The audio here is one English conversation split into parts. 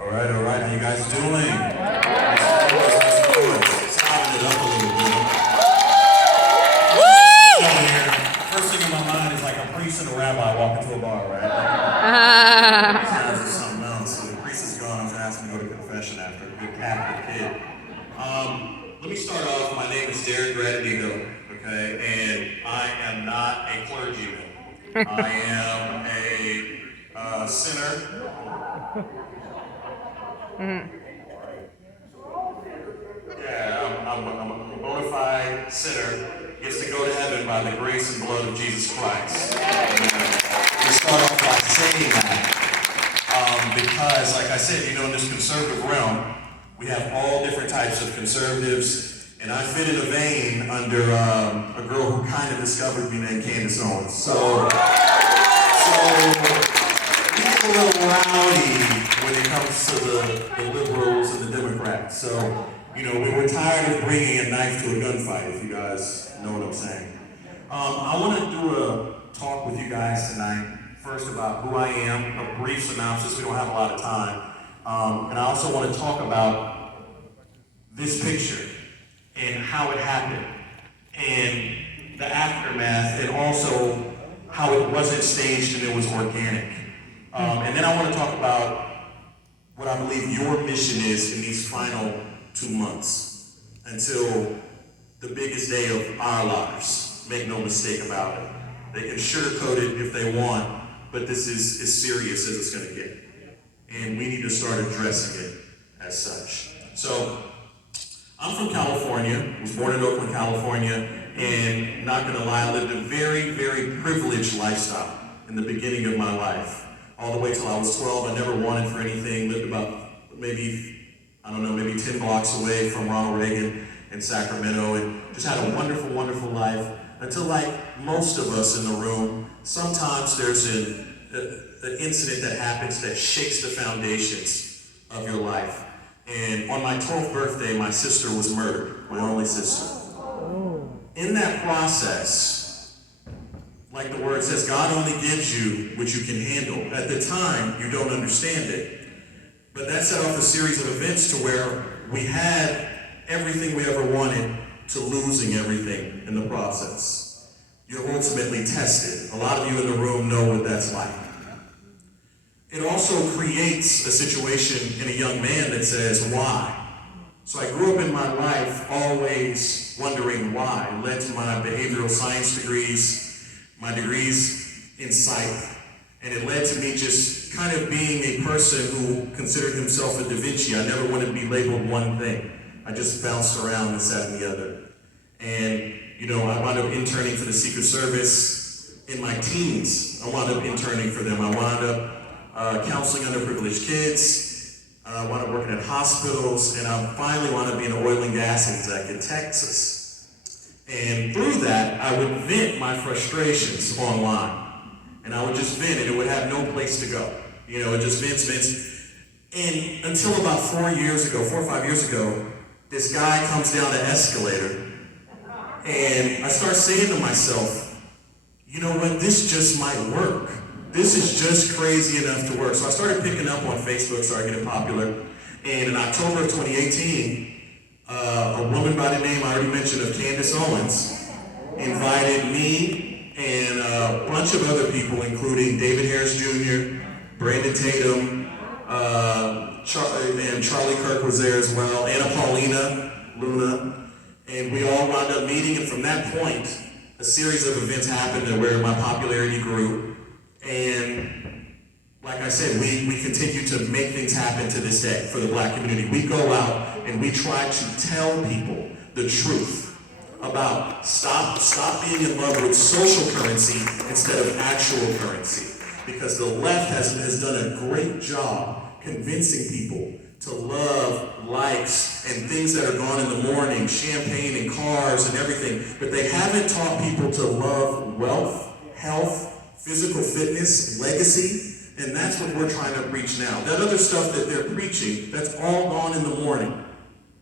All right, how you guys doing? Sounding it up a little bit. Over here, first thing in my mind is like a priest and a rabbi walking to a bar, right? Sounds like something else. So the priest is gone. I was asked to go to confession after a good Catholic kid. Let me start off. My name is Derrick Gradenigo, okay? And I am not a clergyman. I am a sinner. Yeah, I'm a bona fide sinner, gets to go to heaven by the grace and blood of Jesus Christ. We start off by saying that because, like I said, in this conservative realm, we have all different types of conservatives, and I fit in a vein under a girl who kind of discovered me named Candace Owens. So we get a little rowdy when it comes to the liberals and the Democrats. So, we're tired of bringing a knife to a gunfight, if you guys know what I'm saying. I want to do a talk with you guys tonight, first about who I am, a brief synopsis, we don't have a lot of time. And I also want to talk about this picture and how it happened, and the aftermath, and also how it wasn't staged and it was organic. And then I want to talk about what I believe your mission is in these final 2 months until the biggest day of our lives. Make no mistake about it. They can sugarcoat it if they want, but this is as serious as it's going to get. And we need to start addressing it as such. So, I'm from California, was born in Oakland, California, and not going to lie, I lived a very, very privileged lifestyle in the beginning of my life. All the way till I was 12, I never wanted for anything, lived about maybe 10 blocks away from Ronald Reagan in Sacramento, and just had a wonderful, wonderful life until, like most of us in the room, sometimes there's an incident that happens that shakes the foundations of your life. And on my 12th birthday, my sister was murdered, my only sister. In that process, like the word says, God only gives you what you can handle. At the time, you don't understand it. But that set off a series of events to where we had everything we ever wanted to losing everything in the process. You're ultimately tested. A lot of you in the room know what that's like. It also creates a situation in a young man that says, why? So I grew up in my life always wondering why. It led to my behavioral science degrees, my degrees in psych. And it led to me just kind of being a person who considered himself a Da Vinci. I never wanted to be labeled one thing. I just bounced around this, that, and the other. And, I wound up interning for the Secret Service in my teens. I wound up interning for them. I wound up counseling underprivileged kids. I wound up working at hospitals. And I finally wound up being an oil and gas exec in Texas. And through that, I would vent my frustrations online. And I would just vent, and it would have no place to go. It just vents. And until about 4 or 5 years ago, this guy comes down the escalator, and I start saying to myself, you know what, this just might work. This is just crazy enough to work. So I started picking up on Facebook, started getting popular. And in October of 2018, a woman by the name I already mentioned of Candace Owens invited me and a bunch of other people, including David Harris Jr., Brandon Tatum, and Charlie Kirk was there as well, Anna Paulina, Luna, and we all wound up meeting, and from that point, a series of events happened where my popularity grew, and like I said, we continue to make things happen to this day for the Black community. We go out and we try to tell people the truth about stop being in love with social currency instead of actual currency. Because the left has done a great job convincing people to love likes and things that are gone in the morning, champagne and cars and everything, but they haven't taught people to love wealth, health, physical fitness, legacy, and that's what we're trying to preach now. That other stuff that they're preaching, that's all gone in the morning.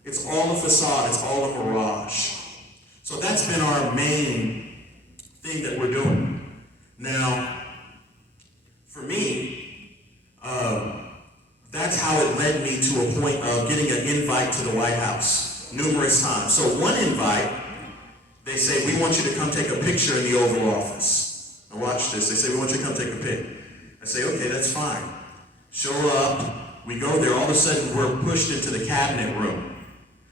It's all a facade, it's all a mirage. So that's been our main thing that we're doing. Now, for me, that that's how it led me to a point of getting an invite to the White House numerous times. So one invite, they say, we want you to come take a picture in the Oval Office. Now watch this. They say, we want you to come take a pic. I say, okay, that's fine. Show up. We go there. All of a sudden, we're pushed into the cabinet room.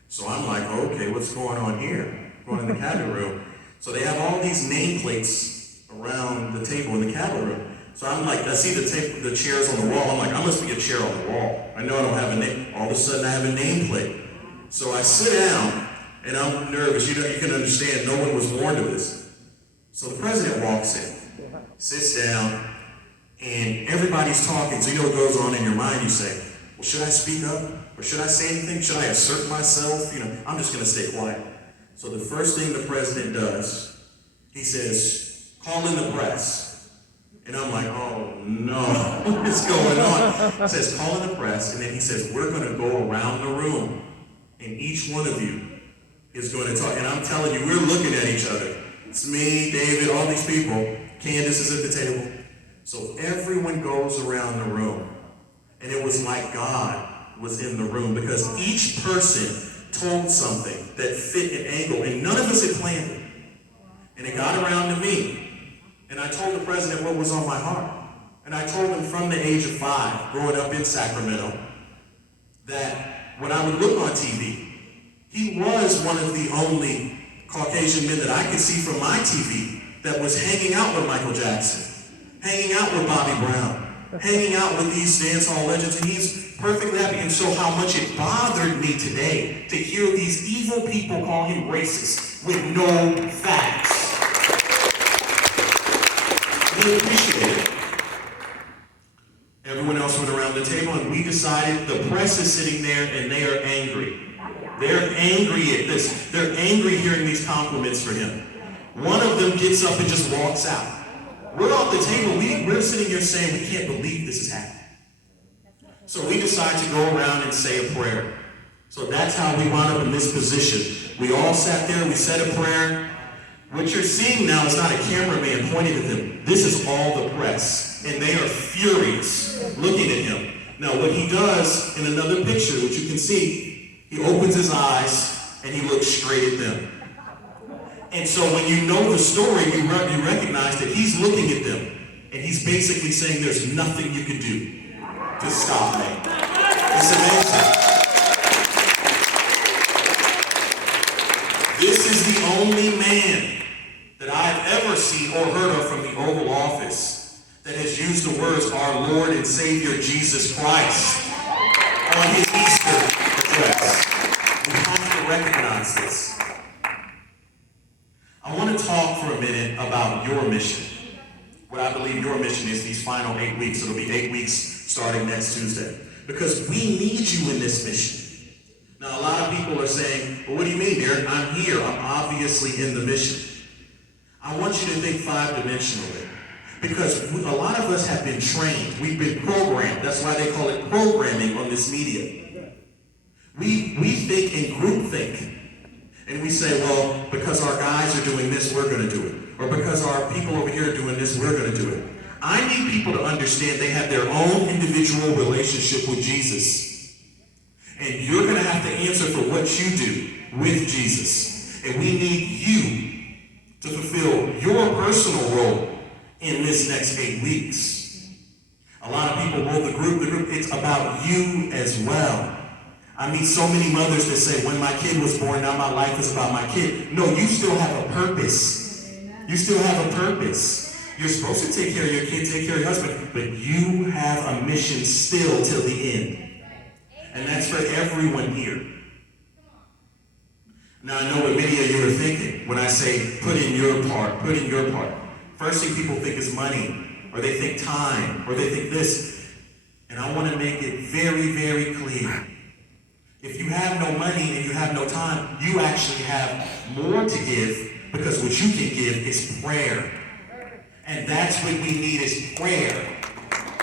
So I'm like, okay, what's going on here? Going in the cabinet room. So they have all these nameplates around the table in the cabinet room. So I'm like, I see the chairs on the wall. I'm like, I must be a chair on the wall. I know I don't have a name. All of a sudden, I have a nameplate. So I sit down, and I'm nervous. You can understand, no one was warned of this. So the president walks in, sits down, and everybody's talking. So you know what goes on in your mind. You say, well, should I speak up? Or should I say anything? Should I assert myself? I'm just going to stay quiet. So the first thing the president does, he says, call in the press. And I'm like, oh no, what is going on? He says, call in the press, and then he says, we're going to go around the room, and each one of you is going to talk. And I'm telling you, we're looking at each other. It's me, David, all these people. Candace is at the table. So everyone goes around the room, and it was like God was in the room, because each person told something that fit an angle, and none of us had planned it. And it got around to me. And I told the president what was on my heart. And I told him from the age of 5, growing up in Sacramento, that when I would look on TV, he was one of the only Caucasian men that I could see from my TV that was hanging out with Michael Jackson, hanging out with Bobby Brown, hanging out with these dance hall legends, and he's perfectly happy. And so how much it bothered me today to hear these evil people call him racist with no facts. We appreciate it. Everyone else went around the table, and we decided the press is sitting there, and they are angry. They're angry at this. They're angry hearing these compliments for him. One of them gets up and just walks out. We're on the table. We're sitting here saying, we can't believe this is happening. So we decide to go around and say a prayer. So that's how we wound up in this position. We all sat there. We said a prayer. What you're seeing now is not a cameraman pointing at them. This is all the press, and they are furious looking at him. Now, what he does in another picture, which you can see, he opens his eyes, and he looks straight at them. And so when you know the story, you recognize that he's looking at them, and he's basically saying there's nothing you can do to stop me. It's amazing. This is the only man that I've ever seen or heard of from the Oval Office that has used the words, our Lord and Savior Jesus Christ, on his Easter address. We have to recognize this. I want to talk for a minute about your mission. What I believe your mission is these final 8 weeks. It'll be 8 weeks starting next Tuesday. Because we need you in this mission. Now, a lot of people are saying, well, what do you mean, Derrick? I'm here. I'm obviously in the mission. I want you to think 5-dimensionally. Because a lot of us have been trained. We've been programmed. That's why they call it programming on this media. We think in groupthink. And we say, well, because our guys are doing this, we're going to do it. Or because our people over here are doing this, we're going to do it. I need people to understand they have their own individual relationship with Jesus. And you're going to have to answer for what you do with Jesus. And we need you to fulfill your personal role in this next 8 weeks. A lot of people, well, the group, it's about you as well. I meet so many mothers that say, when my kid was born, now my life is about my kid. No, you still have a purpose. You still have a purpose. You're supposed to take care of your kid, take care of your husband, but you have a mission still till the end. And that's for everyone here. Now, I know what many of you are thinking when I say, put in your part, put in your part. First thing people think is money, or they think time, or they think this. And I want to make it very, very clear. If you have no money and you have no time, you actually have more to give, because what you can give is prayer. And that's what we need is prayer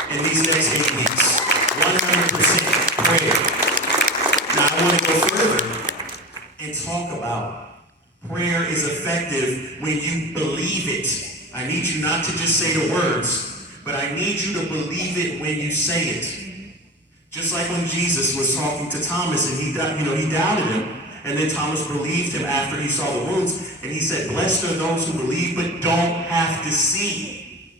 in these next 8 weeks. 100% prayer. Now I want to go further and talk about prayer is effective when you believe it. I need you not to just say the words, but I need you to believe it when you say it. Just like when Jesus was talking to Thomas and he doubted him, and then Thomas believed him after he saw the wounds, and he said, blessed are those who believe but don't have to see.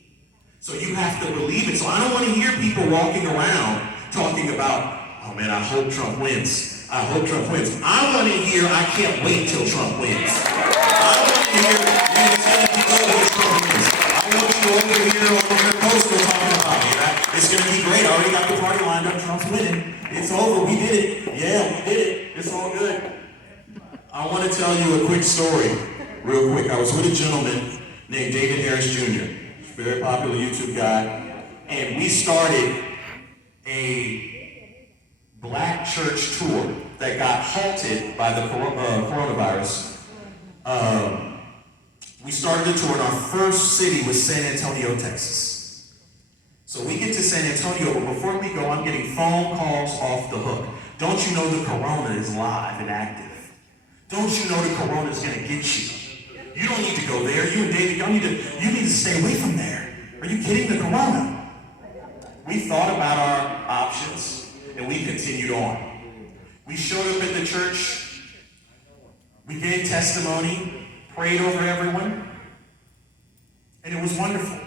So you have to believe it. So I don't want to hear people walking around talking about, oh man, I hope Trump wins. I hope Trump wins. I want to hear, I can't wait till Trump wins. I want to hear, man, it's going to be over when Trump wins. I want you over here on your poster talking about it. It's going to be great. I already got the party lined up. Trump's winning. It's over. We did it. Yeah, we did it. It's all good. I want to tell you a quick story, real quick. I was with a gentleman named David Harris Jr., very popular YouTube guy, and we started a black church tour that got halted by the coronavirus. We started the tour, and our first city was San Antonio, Texas. So we get to San Antonio, but before we go, I'm getting phone calls off the hook. Don't you know the corona is live and active? Don't you know the corona is going to get you? You don't need to go there. You and David, you need to stay away from there. Are you kidding? The corona. We thought about our options, and we continued on. We showed up at the church. We gave testimony, prayed over everyone, and it was wonderful.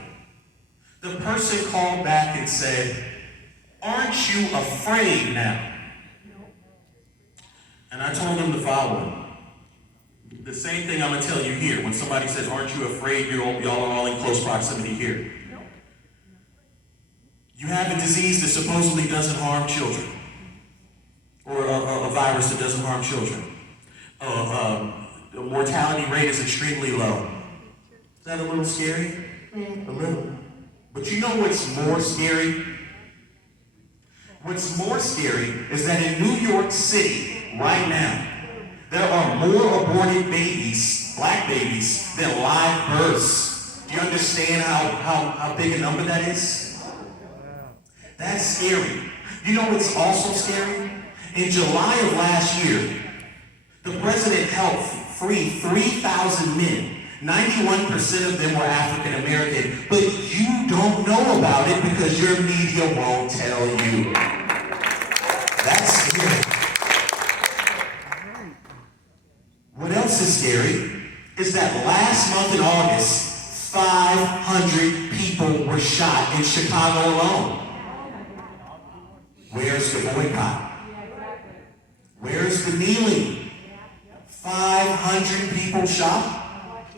The person called back and said, aren't you afraid now? And I told him the following. The same thing I'm going to tell you here. When somebody says, aren't you afraid, y'all are all in close proximity here. You have a disease that supposedly doesn't harm children. Or a virus that doesn't harm children. The mortality rate is extremely low. Is that a little scary? A little. But you know what's more scary? What's more scary is that in New York City, right now, there are more aborted babies, black babies, than live births. Do you understand how big a number that is? That's scary. You know what's also scary? In July of last year, the president helped free 3,000 men. 91% of them were African American, but you don't know about it because your media won't tell you. That's scary. What else is scary is that last month in August, 500 people were shot in Chicago alone. Where's the boycott? Where's the kneeling? 500 people shot?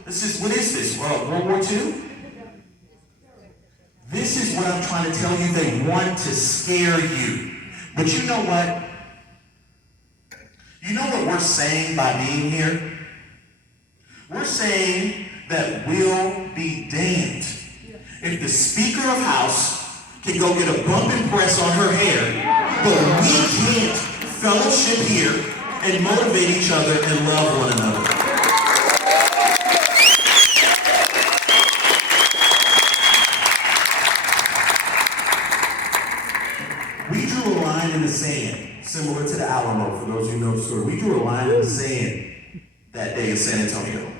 What is this? World War II? This is what I'm trying to tell you. They want to scare you. But you know what? You know what we're saying by being here? We're saying that we'll be damned if the Speaker of House can go get a bump and press on her hair, but we can't fellowship here and motivate each other and love one another. We drew a line in the sand, similar to the Alamo, for those of you who know the story. We drew a line in the sand that day in San Antonio.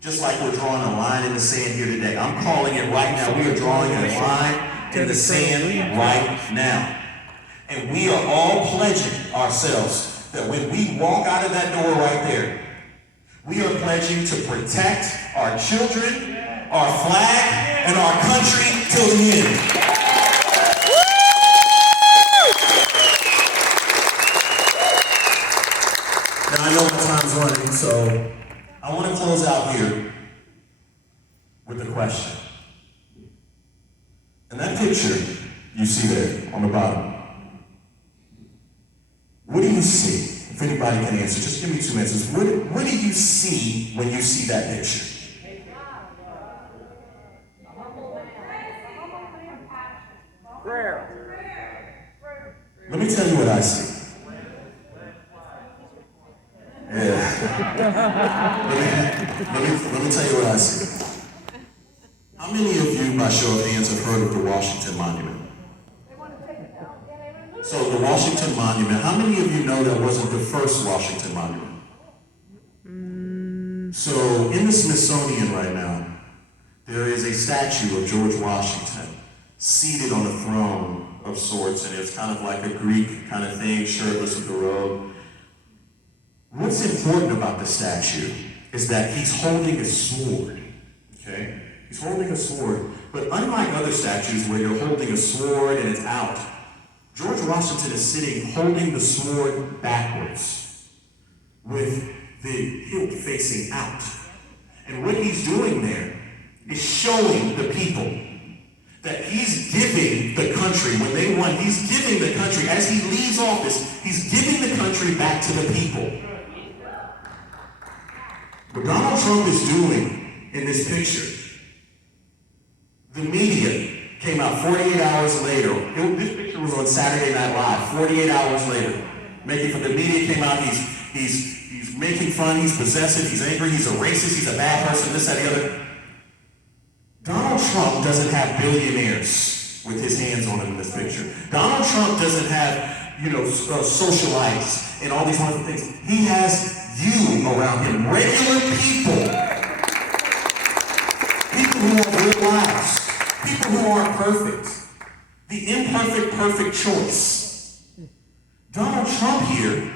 Just like we're drawing a line in the sand here today. I'm calling it right now. We are drawing a line in the sand right now. And we are all pledging ourselves that when we walk out of that door right there, we are pledging to protect our children, our flag, and our country till the end. Now I know my time's running, so I want to close out here with a question. And that picture you see there on the bottom, what do you see? If anybody can answer, just give me 2 answers. What do you see when you see that picture? Prayer. Let me tell you what I see. Yeah. Let me tell you what I see. How many of you, by show of hands, have heard of the Washington Monument? So the Washington Monument, how many of you know that wasn't the first Washington Monument? So in the Smithsonian right now, there is a statue of George Washington seated on the throne of sorts, and it's kind of like a Greek kind of thing, shirtless with a robe. What's important about the statue is that he's holding a sword, okay? He's holding a sword, but unlike other statues where you're holding a sword and it's out, George Washington is sitting holding the sword backwards with the hilt facing out. And what he's doing there is showing the people that he's giving the country, when they won, he's giving the country, as he leaves office, he's giving the country back to the people. What Donald Trump is doing in this picture, the media came out 48 hours later. This picture was on Saturday Night Live, 48 hours later. The media came out, he's making fun, he's possessive, he's angry, he's a racist, he's a bad person, this, that, the other. Donald Trump doesn't have billionaires with his hands on him in this picture. Donald Trump doesn't have, socialites and all these wonderful things. He has you around him, regular people. People who have real lives. People who aren't perfect. The imperfect, perfect choice. Donald Trump here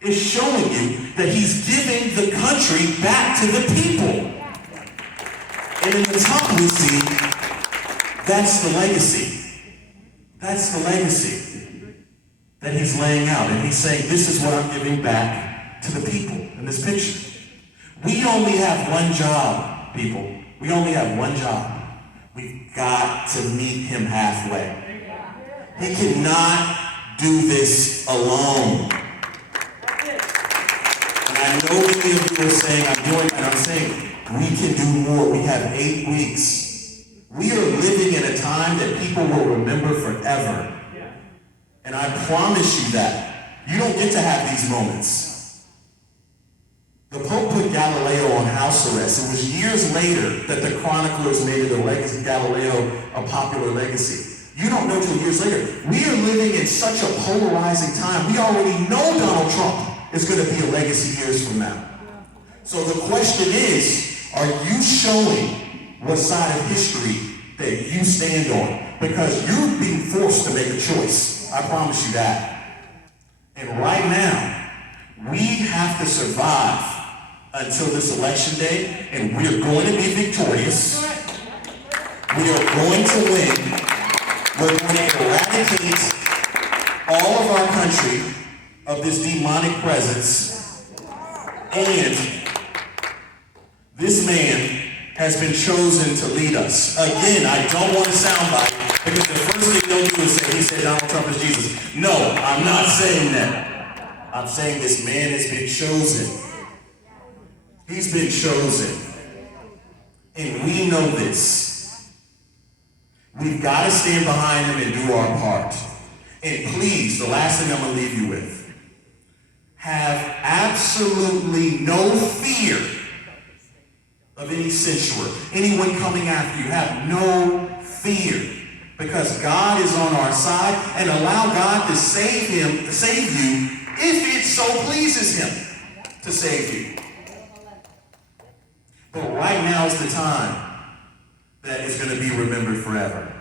is showing you that he's giving the country back to the people. And in the top we see, that's the legacy. That's the legacy that he's laying out. And he's saying, this is what I'm giving back to the people in this picture. We only have one job, people. We only have one job. We've got to meet him halfway. He cannot do this alone. And I know many of you are saying, I'm doing it, and I'm saying, we can do more. We have 8 weeks. We are living in a time that people will remember forever. And I promise you that. You don't get to have these moments. The Pope put Galileo on house arrest. It was years later that the chroniclers made the legacy of Galileo a popular legacy. You don't know till years later. We are living in such a polarizing time. We already know Donald Trump is going to be a legacy years from now. So the question is, are you showing what side of history that you stand on? Because you're being forced to make a choice. I promise you that. And right now, we have to survive until this election day, and we're going to be victorious. We are going to win. We're going to eradicate all of our country of this demonic presence. And this man has been chosen to lead us. Again, I don't want to soundbite, because the first thing they'll do is say, he said Donald Trump is Jesus. No, I'm not saying that. I'm saying this man has been chosen. He's been chosen. And we know this. We've got to stand behind him and do our part. And please, the last thing I'm going to leave you with, have absolutely no fear of any censure, anyone coming after you. Have no fear, because God is on our side, and allow God to save you if it so pleases him to save you. But right now is the time that is going to be remembered forever.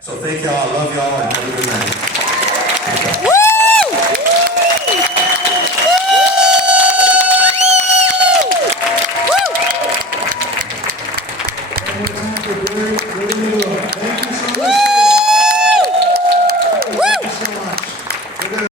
So thank y'all. I love y'all, and have a good night.